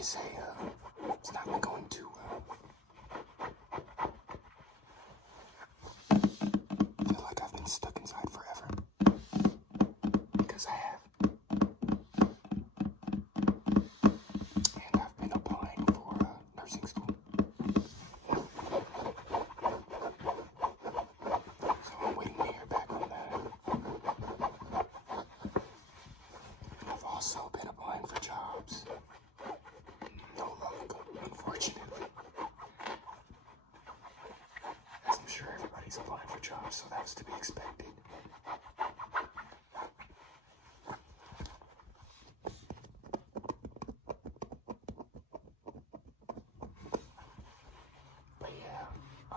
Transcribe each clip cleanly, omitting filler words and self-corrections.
could say it's not been going too well. I feel like I've been stuck inside forever. Because I have. And I've been applying for nursing school. So I'm waiting to hear back on that. And I've also been applying for jobs. No luck, unfortunately. As I'm sure everybody's applying for jobs, so that was to be expected. But yeah, I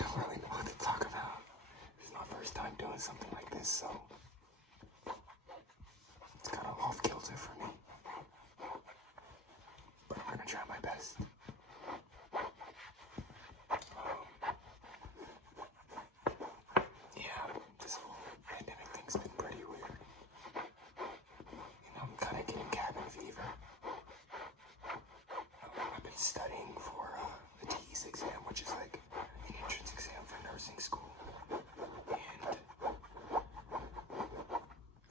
don't really know what to talk about. This is my first time doing something like this, so it's kind of off kilter for me. But I'm gonna try my best. Yeah, this whole pandemic thing's been pretty weird. I'm kind of getting cabin fever. I've been studying for the TEAS exam, which is like an entrance exam for nursing school. And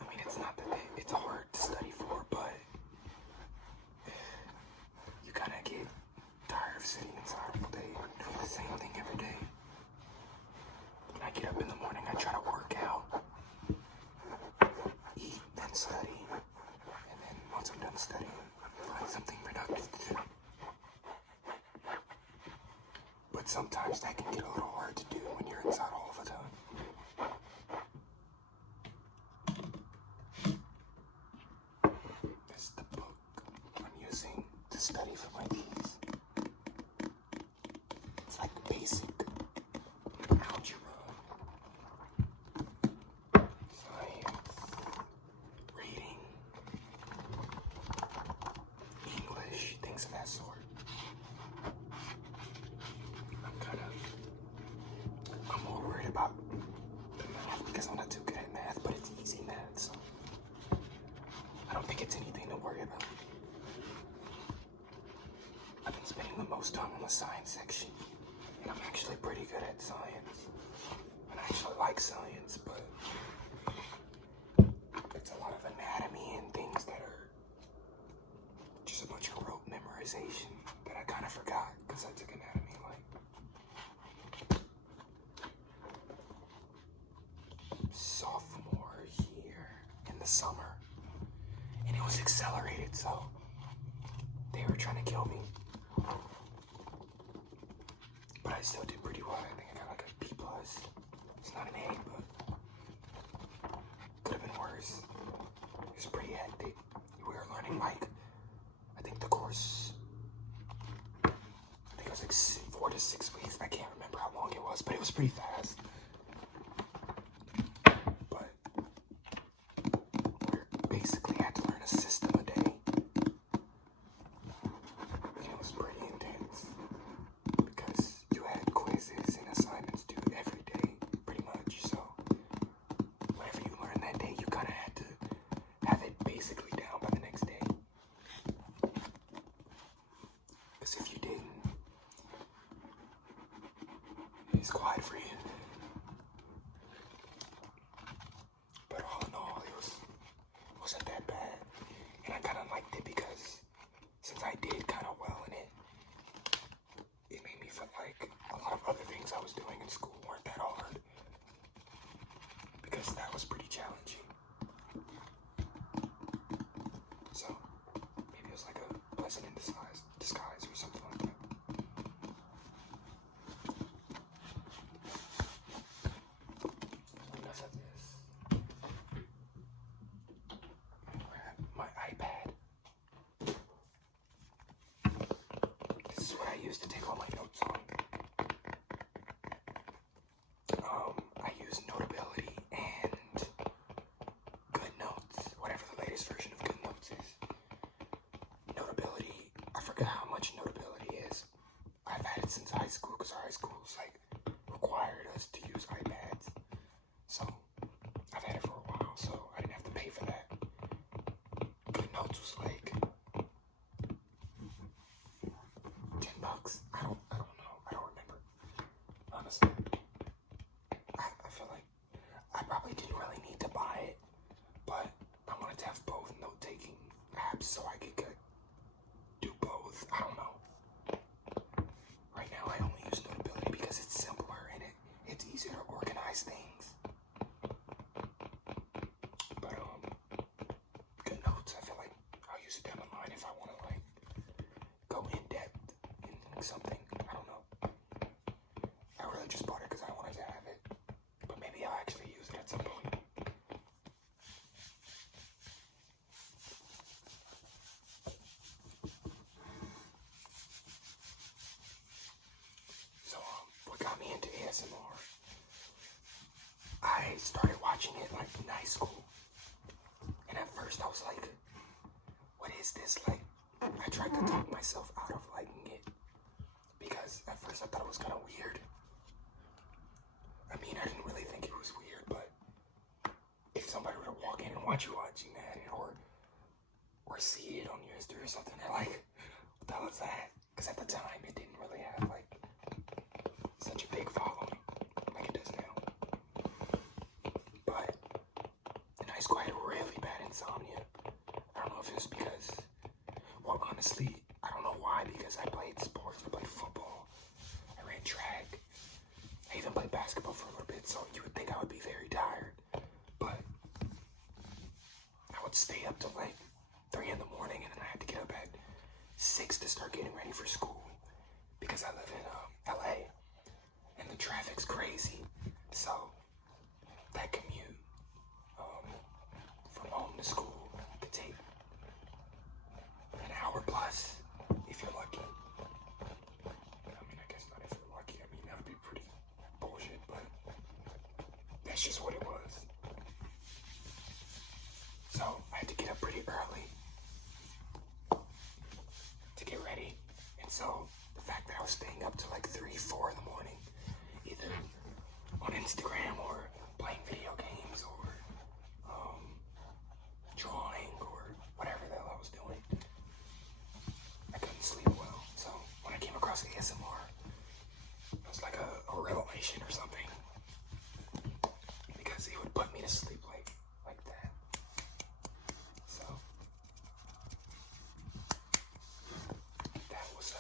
I mean, it's not that it's hard to study for, but you kind of get tired of sitting inside all day doing the same thing every day. When I get up in the morning, I try to work out, eat, then study. And then once I'm done studying, find something productive to do. But sometimes that can get a little hard to do when you're inside all the time. This is the book I'm using to study for my TEAS. It's like basic algebra, science, reading, English, things of that sort. I'm more worried about the math because I'm not too good at math, but it's easy math, so I don't think it's anything to worry about. I've been spending the most time on the science section, and I'm actually pretty good at science. And I actually like science, but it's a lot of anatomy and things that are just a bunch of rote memorization that I kind of forgot because I took anatomy sophomore year in the summer, and it was accelerated, so they were trying to kill me, but I still did pretty well. I think I got like a B+. It's not an A, but could have been worse. It was pretty hectic. We were learning like, I think the course, I think it was like 4 to 6 weeks. I can't remember how long it was, but it was pretty fast. Basically had to learn a system a day, and it was pretty intense because you had quizzes and assignments due every day, pretty much. So whatever you learned that day, you kind of had to have it basically down by the next day, because if you didn't, it's quiet for you. But all in all, wasn't that bad, and I kind of liked it because since I did kind of well in it, it made me feel like a lot of other things I was doing in school weren't that hard, because that was pretty challenging. So maybe it was like a blessing in disguise or something like that. Enough of this. My iPad. This is what I use to take all my notes on. I use Notability and GoodNotes, whatever the latest version of GoodNotes is. Notability, I forgot how much Notability is. I've had it since high school because our high schools required us to use iPads. So I've had it for a while, so I didn't have to pay for that. GoodNotes was like apps so I could do both. I don't know. Right now I only use Notability because it's simpler and it's easier to organize things. But good notes, I feel like I'll use it down the line if I want to like go in depth in like something. I don't know. I really just bought it because I wanted to have it. But maybe I'll actually use it at some point. So, what got me into ASMR? I started watching it like in high school. And at first I was like, what is this? Like, I tried to talk myself out of liking it. Because at first I thought it was kind of weird. I mean, I didn't really think it was weird, but if somebody were to walk in and watch you watching that, or see it on your history or something, they're like, what the hell is that? Because at the time, it didn't really have, like, such a big following like it does now. But in high school, I had really bad insomnia. I don't know if it was because, well, honestly, I don't know why, because I played sports. I played football. I ran track. I even played basketball for a little bit, so you would think I would be very tired. But I would stay up till like 3 in the morning, and then I had to get up at 6 to start getting ready for school because I live in LA, and the traffic's crazy. So that commute from home to school could take an hour plus if you're lucky. I mean, I guess not if you're lucky. I mean, that would be pretty bullshit, but that's just what it was. So I had to get up pretty early to get ready. And so the fact that I was staying up to like 3, 4 in the morning, either on Instagram or playing video games or drawing or whatever the hell I was doing, I couldn't sleep well. So when I came across ASMR, it was like a revelation or something, because it would put me to sleep like that. So that was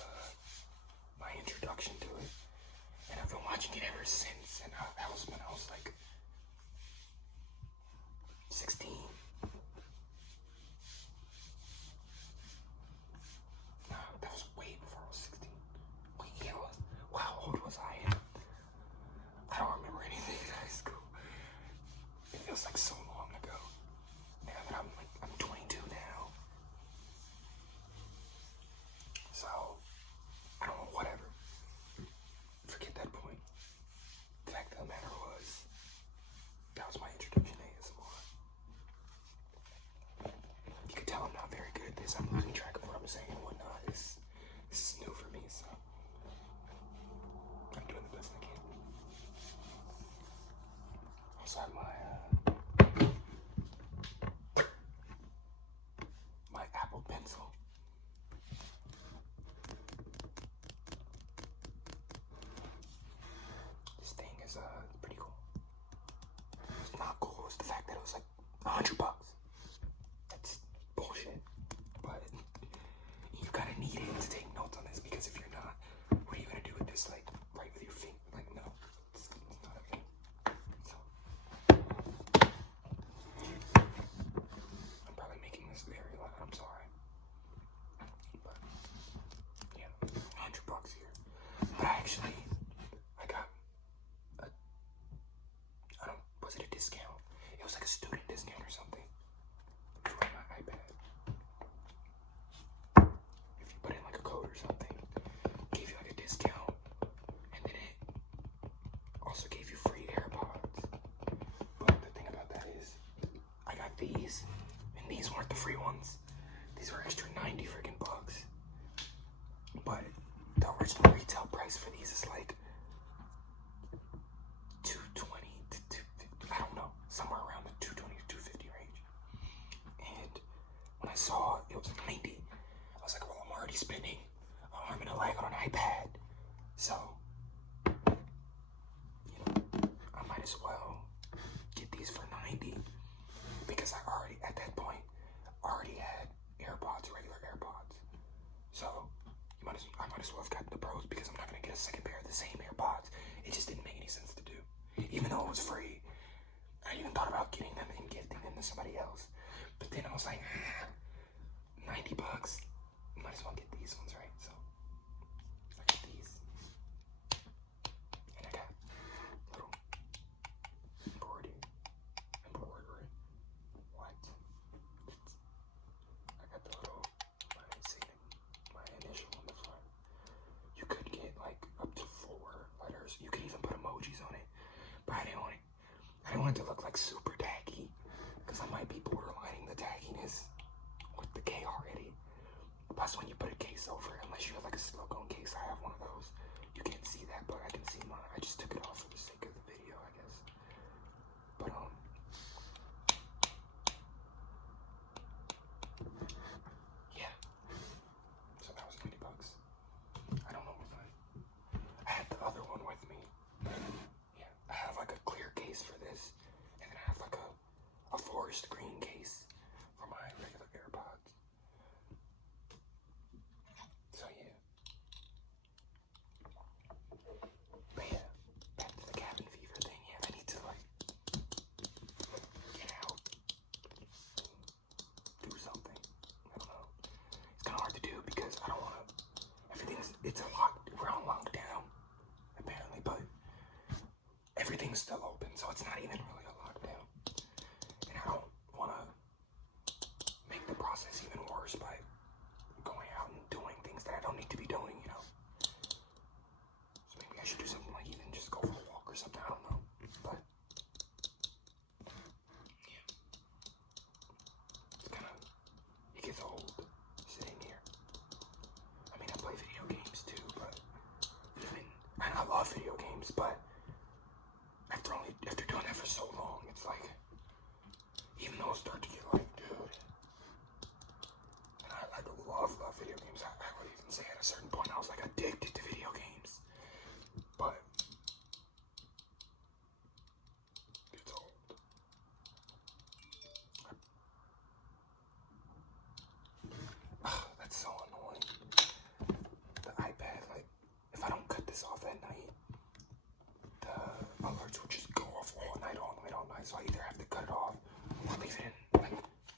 my introduction to it, and I've been watching it ever since. And that was when I was like 16. No, that was way before I was 16. Wait, yeah, how old was I? I don't remember anything in high school. It feels like so long ago. Now that I'm 22 now. So, I don't know, whatever. Forget that point. The fact of the matter was, that was my introduction to ASMR. You can tell I'm not very good at this. I'm losing track of what I'm saying and whatnot. This is new for me, so I'm doing the best I can. Also have my Apple Pencil. This thing is pretty cool. It's not cool. It's the fact that it was like $100. That's bullshit. But you kind of need it to take notes on this, because if you're not, what are you gonna do with this? Like, write with your finger? Like, no, it's not a thing. So I'm probably making this very loud. I'm sorry. But yeah, $100 here. But I got was it a discount? It was like a student discount or something for my iPad. If you put in like a code or something, it gave you like a discount, and then it also gave you free AirPods. But the thing about that is, I got these, and these weren't the free ones. These were extra 90 freaking bucks. But the original retail price for these is like $220 to $250. I don't know, somewhere around the $220 to $250 range. And when I saw it was 90, I was like, well, I'm already spending an arm and a leg on an iPad, so I might as well get these for 90, because I already, at that point, already had AirPods might as well have gotten the Pros because I'm not gonna get a second pair of the same AirPods. It just didn't make any sense to do. Even though it was free. I even thought about getting them and gifting them to somebody else. But then I was like, $90. Might as well get these ones, right? So I got these. And I got little embroidery. What? I got the little, my initial on the front. You could get like up to 4 letters. You could even put emojis on it. But I didn't want it. I didn't want it to look like super tacky. Because I might be borderlining the tackiness with the K already. Plus when you put a case over it, unless you have like a silicone case, I have one of those. You can't see that, but I can see mine. I just took it off for the sake of the video, I guess. But yeah. So that was $90. I don't know if I had the other one with me. Yeah, I have like a clear case for this, and then I have like a forest green case for my regular AirPods. So yeah. But yeah, back to the cabin fever thing. Yeah, I need to like get out, do something. I don't know. It's kind of hard to do because I don't want to. It's a lock. We're on lockdown apparently, but everything's still open, so it's not even really a lockdown. And I don't want to make the process even worse by going out and doing things that I don't need to be doing, you know. So maybe I should do something like even just go for a walk or something. I don't know, but yeah, it's kind of, it gets old sitting here. I mean, I play video games too, but I love video games, but after doing that for so long, it's like, even though it start to get like, dude, and I like love video games. I would even say at a certain point I was like addicted to video games, but it's old. That's so annoying. The iPad, like, if I don't cut this off at night, the alerts will just go off all night. So I either have to cut it off or leave it in like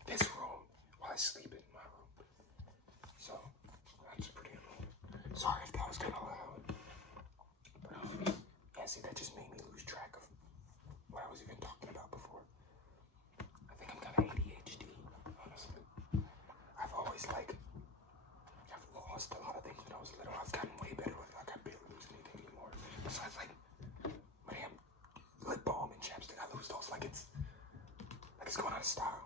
this room while I sleep in my room. So that's pretty annoying. Sorry if that was kind of loud. But yeah, see, that just made me lose track of what I was even talking about before. I think I'm kind of ADHD, honestly. I've lost a lot of things when I was little. I've gotten way better with it. Like, I barely lose anything anymore. Besides, like, my damn lip balm and chapstick, I lose those like it's going out of style.